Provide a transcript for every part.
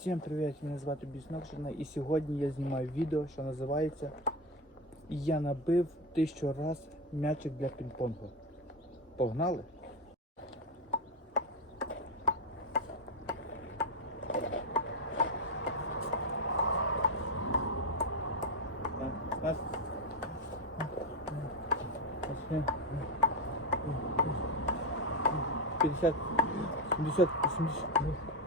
Всім привіт! Мене звати Біснокшина і сьогодні я знімаю відео, що називається Я набив тисячу раз м'ячик для пінг-понгу. Погнали? Пятьдесят, семьдесят, восемьдесят.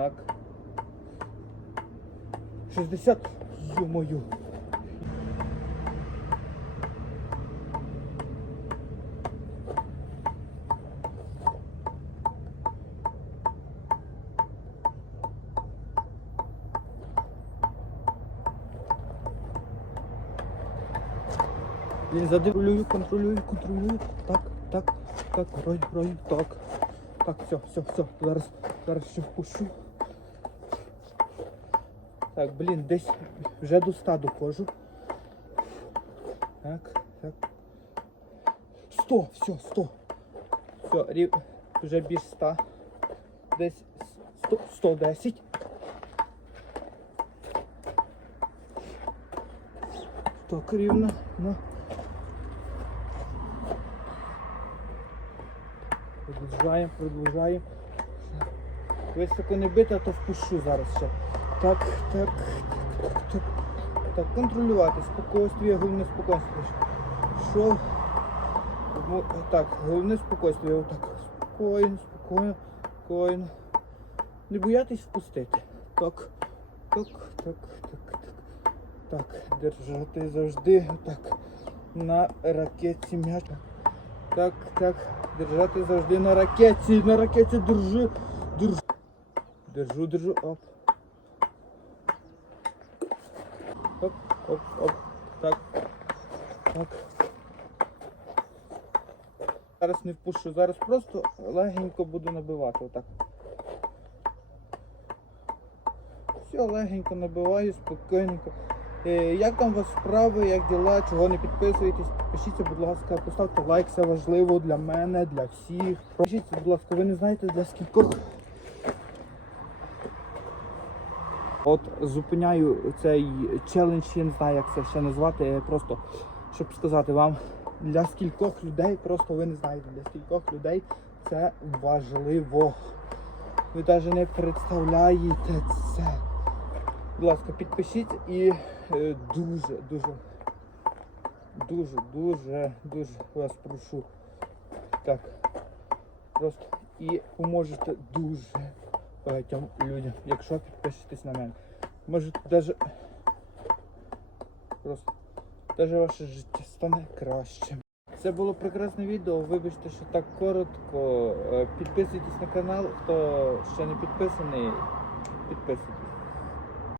Так. 60. Ё-моё. Блін, задивлюю, контролюю, контролюю. Так, так, так, рой, рой, так. Так, все, все, все. Зараз, зараз ще впущу. Так, блін, десь вже до ста доходжу. Так, так. Сто, все, сто. Все, рів, вже більш ста. Десь сто, 110. Так, рівно. Ну. Продовжаємо, продовжаємо. Високо не бити, а то впущу зараз ще. Так, так, так, так. Так, контролювати, спокійствие, головне спокійствие. Що? Так, головне спокійствие. Отак. Спокійно, спокійно, спокійно. Не боятись впустити. Так, так, так, так, так. Так, держати завжди так. На ракеті м'яч. Так, так. Держати завжди на ракеті. На ракеті держи. Держу. Держу, держу. Оп. Оп, оп. Так. Так. Зараз не впущу, зараз просто легенько буду набивати. Отак. Все, легенько набиваю, спокійненько. Е, Як там у вас справи, як діла, чого не підписуєтесь? Пишіться, будь ласка, поставте лайк, це важливо для мене, для всіх. Пишіться, будь ласка, ви не знаєте для скількох. От зупиняю цей челендж, я не знаю, як це ще назвати, е, просто щоб сказати вам, для скількох людей, просто ви не знаєте, для скількох людей це важливо. Ви навіть не представляєте це. Будь ласка, підпишіть і е, дуже, дуже, дуже, дуже, дуже вас прошу. Так. Просто і поможете дуже багатьом людям, якщо підпишетесь на мене. Може даже просто даже ваше життя стане кращим. Це було прекрасне відео. Вибачте, що так коротко. Е, Підписуйтесь на канал, хто ще не підписаний, підписуйтесь.